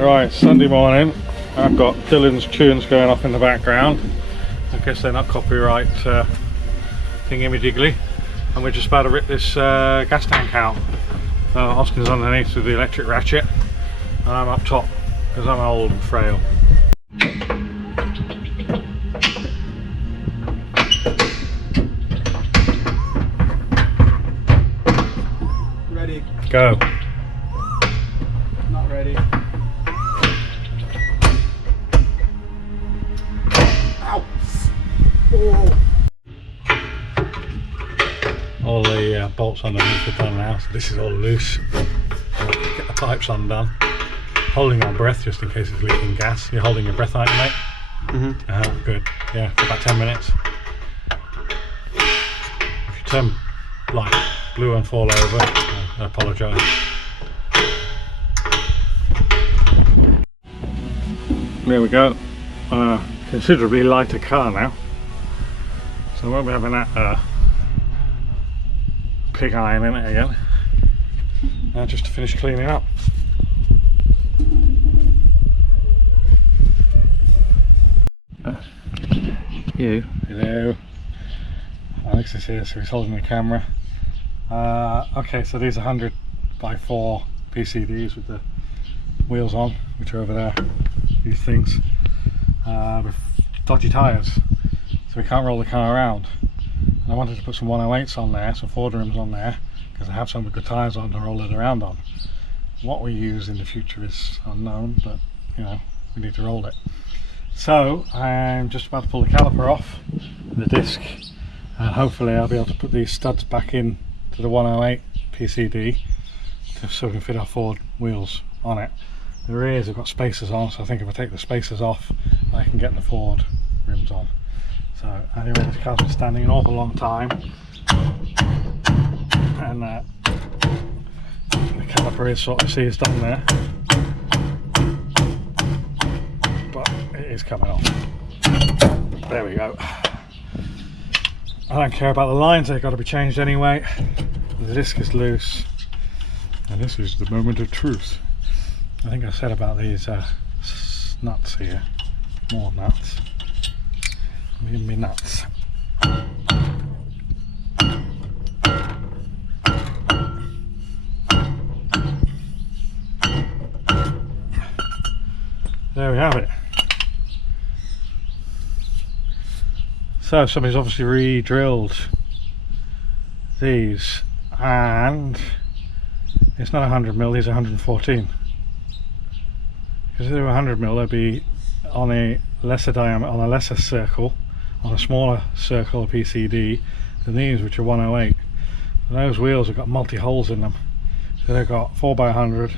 Right, Sunday morning. I've got Dylan's tunes going off in the background. I guess they're not copyright thingy-me-jiggly. And we're just about to rip this gas tank out. Austin's underneath with the electric ratchet, and I'm up top because I'm old and frail. Ready. Go. Not ready. Ow! Oh. All the bolts underneath are done now, so this is all loose. Get the pipes undone. Holding our breath just in case it's leaking gas. You're holding your breath, aren't you, mate? Mm-hmm. Good. Yeah, for about 10 minutes. If you turn like blue and fall over, I apologise. There we go. Considerably lighter car now, so I won't be having that pig iron in it again. Now just to finish cleaning up. You? Hello. Alex is here, so he's holding the camera. Okay, so these are 100x4 PCDs with the wheels on, which are over there, these things, with dodgy tyres, so we can't roll the car around. And I wanted to put some 108s on there, some Ford rims on there, because I have some with good tyres on to roll it around on. What we use in the future is unknown, but you know, we need to roll it. So I'm just about to pull the caliper off the disc, and hopefully I'll be able to put these studs back in to the 108 PCD so we can fit our Ford wheels on it. The rears have got spacers on, so I think if I take the spacers off I can get the Ford rims on. So anyway, this car's been standing an awful long time, and the caliper is sort of seized on there, but it is coming off. There we go. I don't care about the lines, they've got to be changed anyway. The disc is loose, and this is the moment of truth. I think I said about these nuts here, more nuts. Give me nuts. There we have it. So somebody's obviously re-drilled these, and it's not 100mm, these are 114. Because if they were 100mm, they'd be on a lesser diameter, on a lesser circle, on a smaller circle of PCD than these, which are 108. And those wheels have got multi holes in them, so they've got 4x100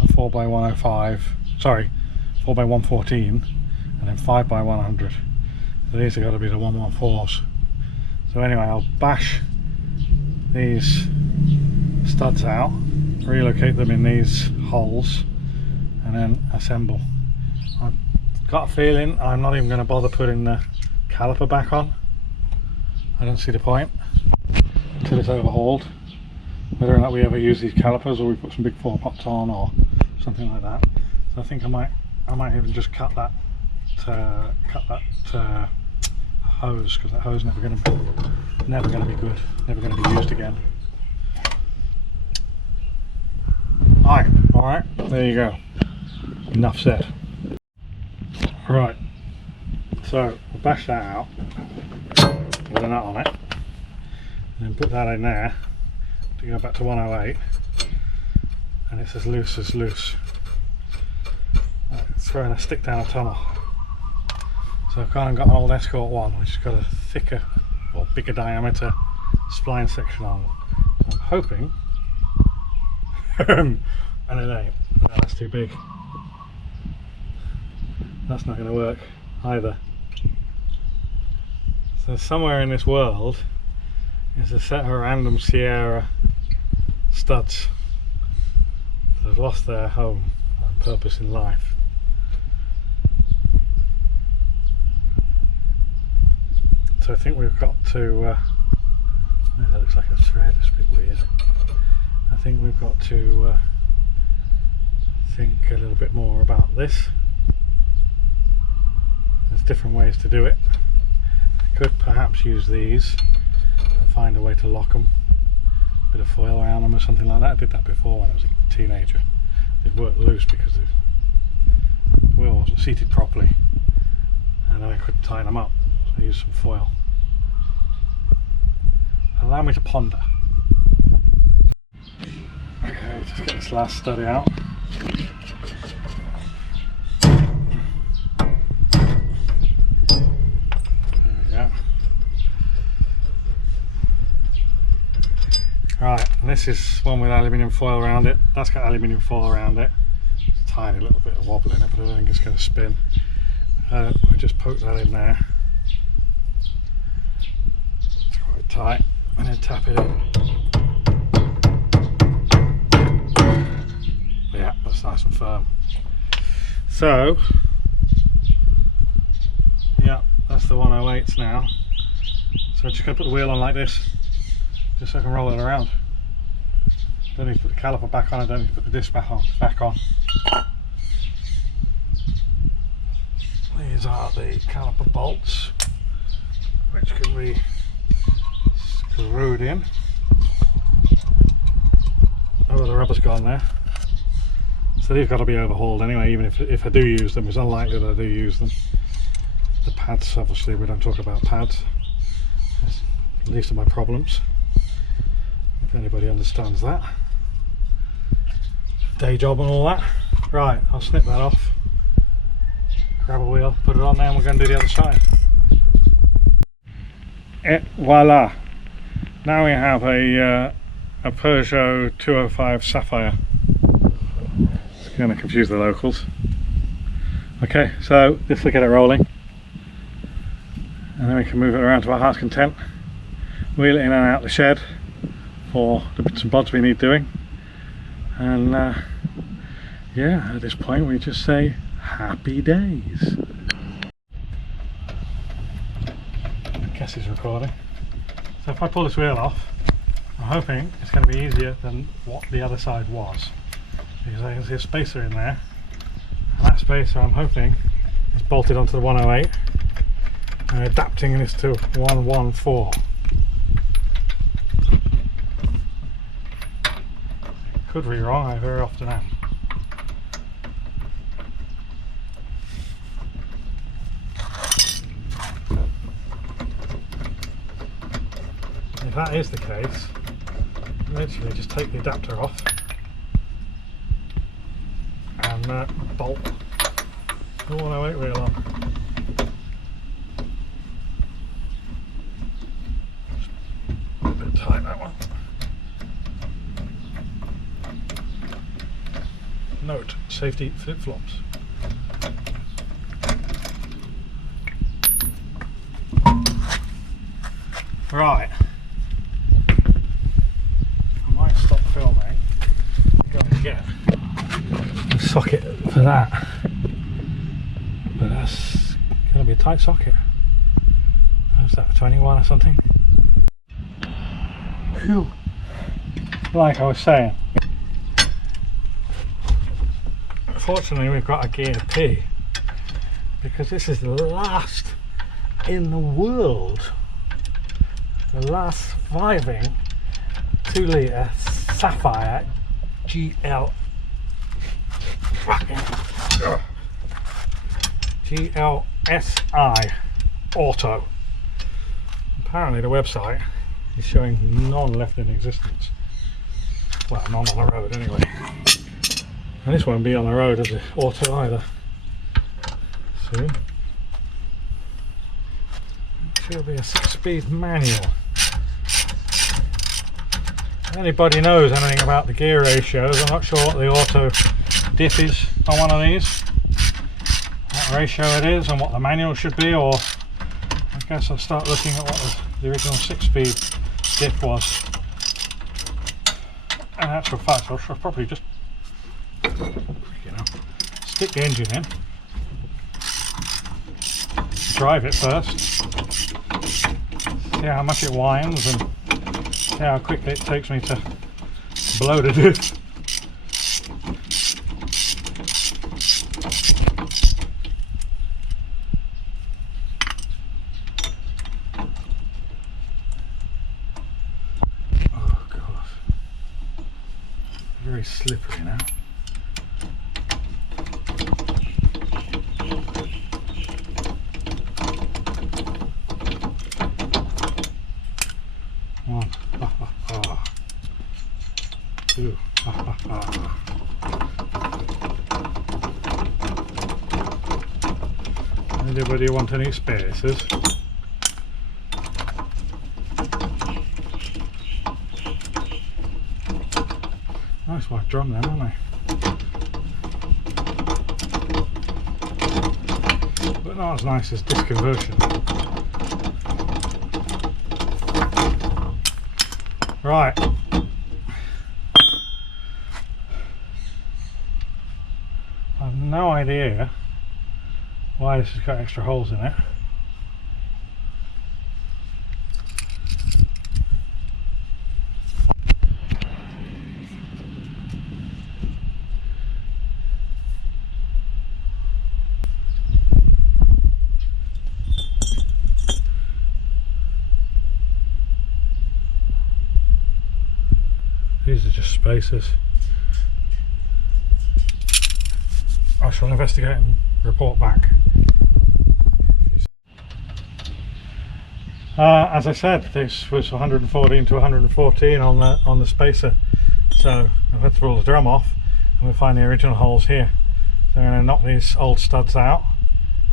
and 4x105, sorry, 4x114 and then 5x100. So these have got to be the 114s. So anyway, I'll bash these studs out, relocate them in these holes, and then assemble. I've got a feeling I'm not even going to bother putting the caliper back on. I don't see the point until it's overhauled. Whether or not we ever use these calipers, or we put some big 4-pots on or something like that. So I think I might even just cut that hose, because that hose is never going to be good, never going to be used again. Alright, there you go. Enough said. Right, so we'll bash that out with a nut on it, and then put that in there to go back to 108, and it's as loose as loose. Right, throwing a stick down a tunnel. So I've kind of got an old Escort 1 which has got a thicker or bigger diameter spline section on. So I'm hoping, and it ain't. No, that's too big. That's not going to work either. So somewhere in this world is a set of random Sierra studs that have lost their home and purpose in life. So I think we've got to, that looks like a thread, it's a bit weird. I think we've got to think a little bit more about this. There's different ways to do it. I could perhaps use these and find a way to lock them. Bit of foil around them or something like that. I did that before when I was a teenager. It worked loose because the wheel wasn't seated properly and I couldn't tighten them up, so I used some foil. Allow me to ponder. Okay, just get this last study out. There we go. Right, and this is one with aluminium foil around it. That's got aluminium foil around it. It's a tiny little bit of wobble in it, but I don't think it's going to spin. We just poke that in there. It's quite tight, and then tap it in. Yeah, that's nice and firm. So, yeah, that's the 108s now. So I'm just going to put the wheel on like this, just so I can roll it around. Don't need to put the caliper back on, I don't need to put the disc back on. These are the caliper bolts, which can be screwed in. Oh, the rubber's gone there. So these got to be overhauled anyway, even if I do use them. It's unlikely that I do use them. The pads, obviously, we don't talk about pads. That's the least of my problems, if anybody understands that. Day job and all that. Right, I'll snip that off. Grab a wheel, put it on there, and we're going to do the other side. Et voila! Now we have a Peugeot 205 Sapphire. It's going to confuse the locals. Okay, so just to get it rolling, and then we can move it around to our heart's content. Wheel it in and out the shed for the bits and bobs we need doing, and yeah, at this point we just say happy days. I guess it's recording. So if I pull this wheel off, I'm hoping it's going to be easier than what the other side was, because I can see a spacer in there, and that spacer I'm hoping is bolted onto the 108 and adapting this to 114. Could be wrong, I very often am. If that is the case, literally just take the adapter off and bolt the 108 wheel on. A bit tight, that one. Note, safety flip-flops. Right. I might stop filming, go and get a socket for that, but that's going to be a tight socket. How's that, 21 or something? Phew. Like I was saying, fortunately we've got a gear P, because this is the last in the world, the last surviving 2 litre Sapphire GL GLSI Auto. Apparently the website is showing none left in existence. Well, none on the road anyway. And this won't be on the road as an auto either. Soon. It'll be a 6-speed manual. If anybody knows anything about the gear ratios, I'm not sure what the auto diff is on one of these, what ratio it is and what the manual should be, or I guess I'll start looking at what the original 6-speed diff was. In actual fact, I should probably just stick the engine in, drive it first, see how much it whines and see how quickly it takes me to blow the diff. very slippery now. One. Ha, ha, ha. Two. Ha, ha, ha. Anybody want any spaces? Nice white drum then, aren't they? But not as nice as disc conversion. Right. I've no idea why this has got extra holes in it. These are just spacers. I shall investigate and report back. As I said, this was 114 to 114 on the spacer, so I've had to pull the drum off and we'll find the original holes here. So I'm going to knock these old studs out,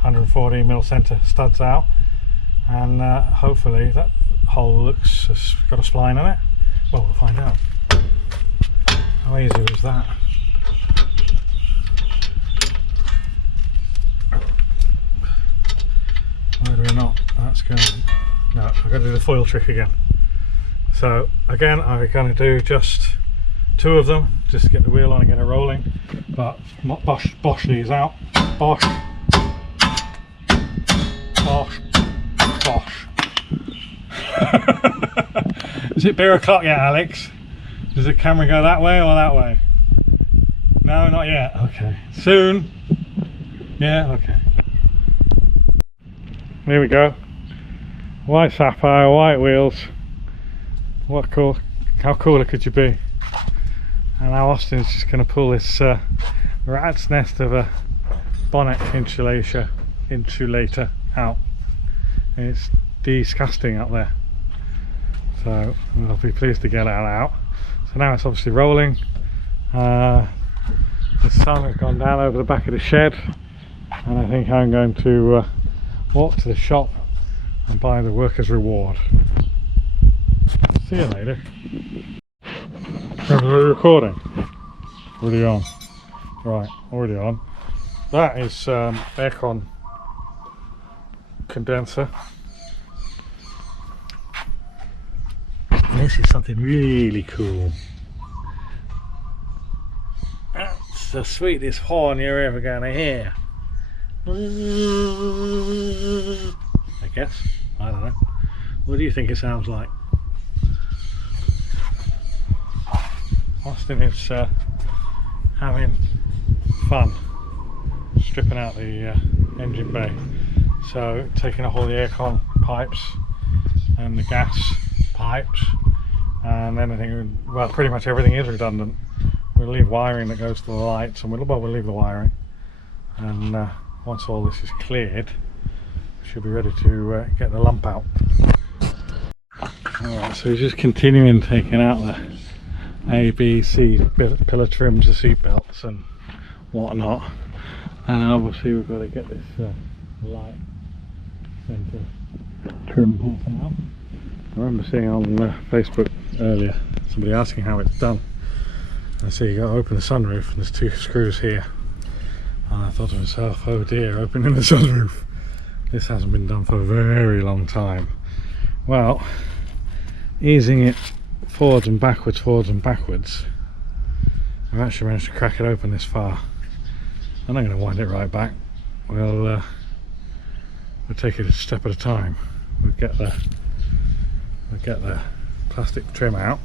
114mm centre studs out, and hopefully that hole looks has got a spline on it. Well, we'll find out. How easy was that? Whether or not that's going to... No, I've got to do the foil trick again. So again, I'm going to do just 2 of them, just to get the wheel on and get it rolling. But bosh these out. Bosh. Bosh. Bosh. Is it beer o'clock yet, Alex? Does the camera go that way or that way? No, not yet. Okay. Soon. Yeah, okay. Here we go. White sapphire, white wheels. What cool? How cooler could you be? And now Austin's just going to pull this rat's nest of a bonnet insulator out. And it's disgusting up there. So I'll be pleased to get that out. So now it's obviously rolling. The sun has gone down over the back of the shed, and I think I'm going to walk to the shop and buy the worker's reward. See you later. Are we recording? Already on. Right, already on. That is aircon condenser. This is something really cool. That's the sweetest horn you're ever gonna hear. I guess. I don't know. What do you think it sounds like? Austin is having fun stripping out the engine bay. So taking off all the aircon pipes and the gas pipes and anything, well, pretty much everything is redundant. We'll leave wiring that goes to the lights, and we'll leave the wiring, and once all this is cleared we should be ready to get the lump out. Alright, so we're just continuing taking out the A, B, C pillar trims, the seat belts and whatnot, and obviously we've got to get this light centre trim taken out. I remember seeing on Facebook earlier somebody asking how it's done. I see you got to open the sunroof and there's 2 screws here, and I thought to myself, oh dear, opening the sunroof, this hasn't been done for a very long time. Well, easing it forwards and backwards, I've actually managed to crack it open this far, and I'm going to wind it right back. We'll take it a step at a time. We'll get the plastic trim out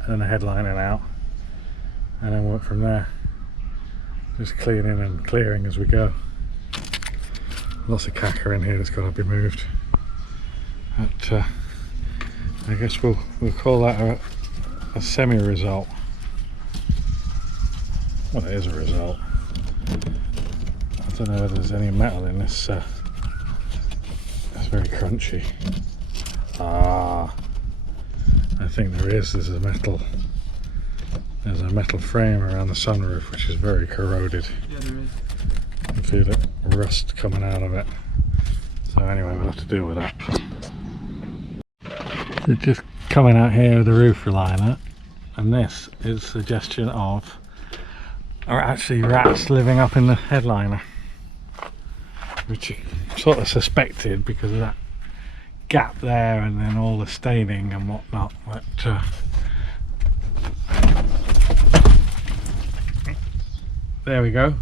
and then the headlining out, and then work from there, just cleaning and clearing as we go. Lots of caca in here that's got to be moved, but I guess we'll call that a semi-result. Well, it is a result. I don't know whether there's any metal in this. It's very crunchy. Ah, I think there is. There's a metal frame around the sunroof which is very corroded. Yeah, there is. You can feel it, rust coming out of it. So anyway, we'll have to deal with that. So just coming out here with the roof liner, and this is a suggestion of, are actually rats living up in the headliner, which you sort of suspected because of that gap there and then all the staining and whatnot. But there we go.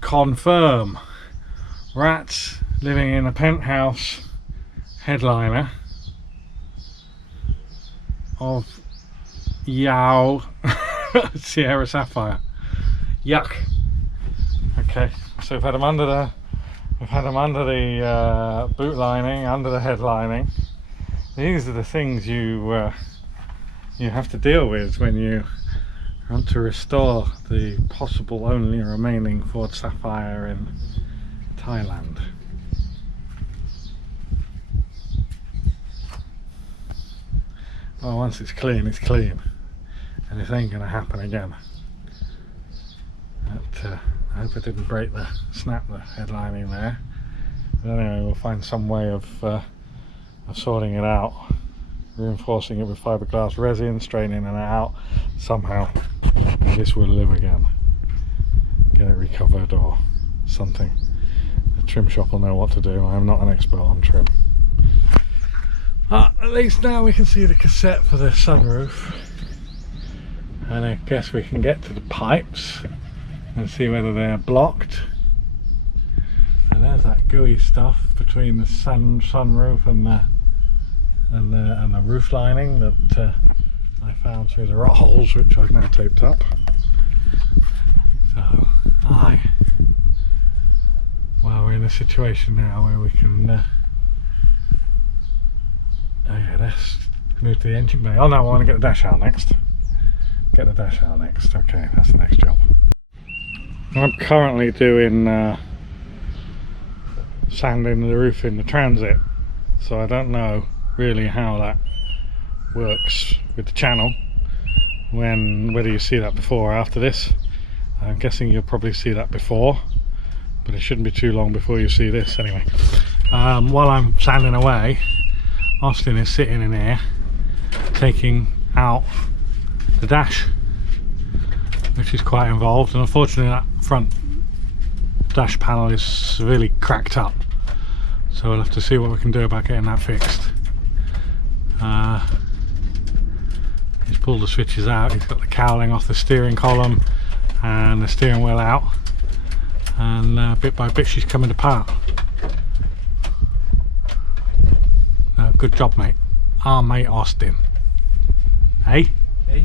Confirm. Rats living in a penthouse headliner of Yow Sierra Sapphire. Yuck. Okay, so we've had them under the boot lining, under the head lining. These are the things you have to deal with when you want to restore the possible only remaining Ford Sapphire in Thailand. Well, once it's clean, and it ain't going to happen again. But, I hope it didn't snap the headlining there. But anyway, we'll find some way of sorting it out, reinforcing it with fiberglass resin, straightening it out somehow. This will live again. Get it recovered or something. The trim shop will know what to do. I am not an expert on trim. At least now we can see the cassette for the sunroof, and I guess we can get to the pipes and see whether they're blocked. And there's that gooey stuff between the sunroof and the roof lining that I found through the rot holes, which I've now taped up. So, well, we're in a situation now where we can let's move to the engine bay. Oh no, I want to get the dash out next. Get the dash out next. Okay, that's the next job. I'm currently doing sanding the roof in the Transit, so I don't know really how that works with the channel, whether you see that before or after this. I'm guessing you'll probably see that before, but it shouldn't be too long before you see this anyway. While I'm sanding away, Austin is sitting in here taking out the dash, which is quite involved, and unfortunately that front dash panel is severely cracked up, so we'll have to see what we can do about getting that fixed. He's pulled the switches out, he's got the cowling off the steering column and the steering wheel out, and bit by bit she's coming apart. Good job, mate. Our mate Austin. Hey? Hey?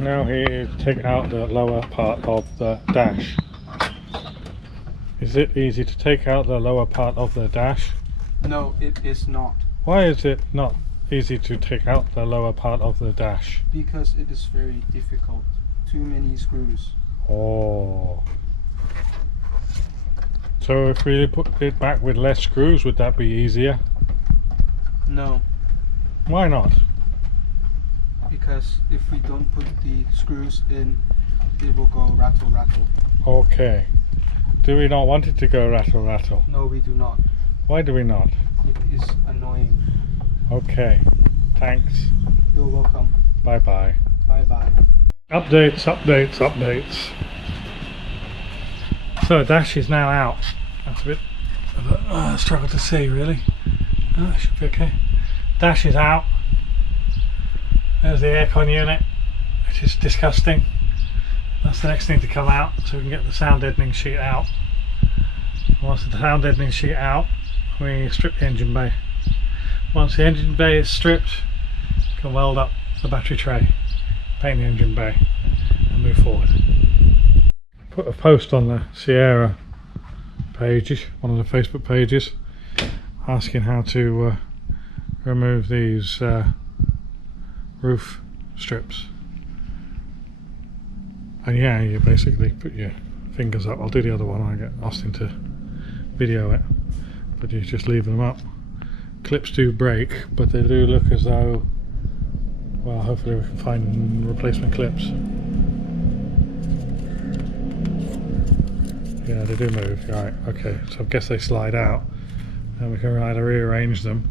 Now here, take out the lower part of the dash. Is it easy to take out the lower part of the dash? No, it is not. Why is it not easy to take out the lower part of the dash? Because it is very difficult. Too many screws. Oh. So if we put it back with less screws, would that be easier? No. Why not? Because if we don't put the screws in, it will go rattle rattle. Okay. Do we not want it to go rattle rattle? No, we do not. Why do we not? It is annoying. Okay. Thanks. You're welcome. Bye bye. Bye bye. Updates. So dash is now out. That's a bit of a struggle to see really. Oh, it should be okay. Dash is out. There's the aircon unit, which is disgusting. That's the next thing to come out, so we can get the sound deadening sheet out. Once the sound deadening sheet out, we strip the engine bay. Once the engine bay is stripped, we can weld up the battery tray, paint the engine bay, and move forward. Put a post on the Sierra pages, one of the Facebook pages, asking how to remove these roof strips. And yeah, you basically put your fingers up. I'll do the other one, I get Austin to video it. But you just leave them up. Clips do break, but they do look as though, well, hopefully we can find replacement clips. Yeah, they do move. Right, okay, so I guess they slide out, and we can either rearrange them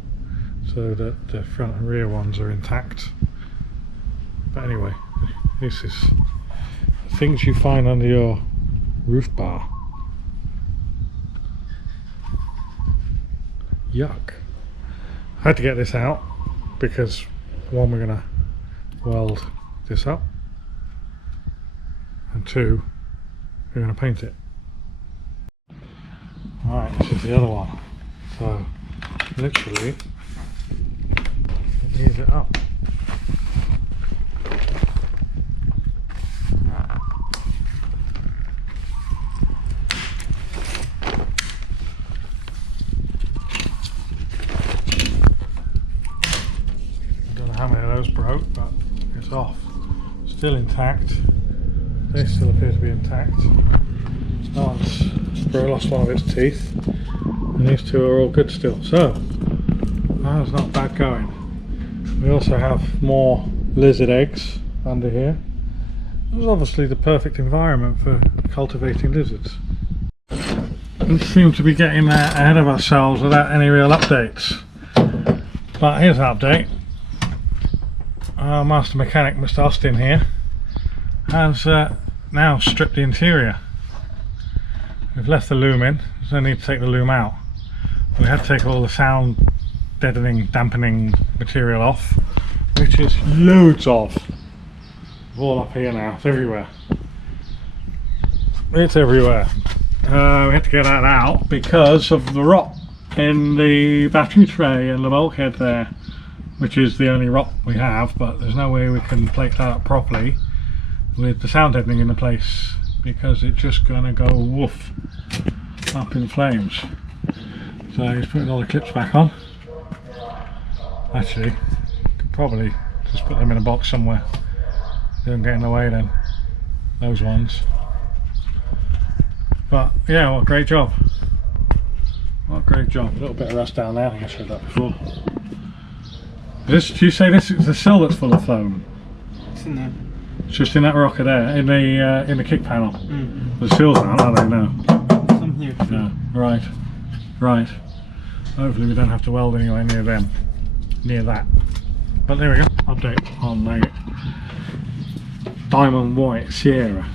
so that the front and rear ones are intact. But anyway, this is the things you find under your roof bar. Yuck. I had to get this out because one, we're going to weld this up, and two, we're going to paint it. Alright, this is the other one. So literally it needs it up. How many of those broke, but it's off. Still intact. They still appear to be intact. That one's lost one of its teeth, and these two are all good still. So that's not bad going. We also have more lizard eggs under here. This is obviously the perfect environment for cultivating lizards. We seem to be getting ahead of ourselves without any real updates. But here's an update. Our master mechanic, Mr. Austin here, has now stripped the interior. We've left the loom in, there's no need to take the loom out. We had to take all the sound deadening, dampening material off, which is loads of. All up here now, it's everywhere. It's everywhere. We had to get that out because of the rot in the battery tray and the bulkhead there, which is the only rot we have, but there's no way we can plate that up properly with the sound deadening in the place, because it's just gonna go woof up in flames. So he's putting all the clips back on. Actually, could probably just put them in a box somewhere. They don't get in the way then, those ones. But yeah, what a great job. What a great job. A little bit of rust down there, I think I showed that before. Do you say this is the cell that's full of foam? It's in there. It's just in that rocker there, in the kick panel. The seals aren't, are they? No. Some here. No. Right. Right. Hopefully we don't have to weld anywhere near them. Near that. But there we go. Update on the Diamond White Sierra.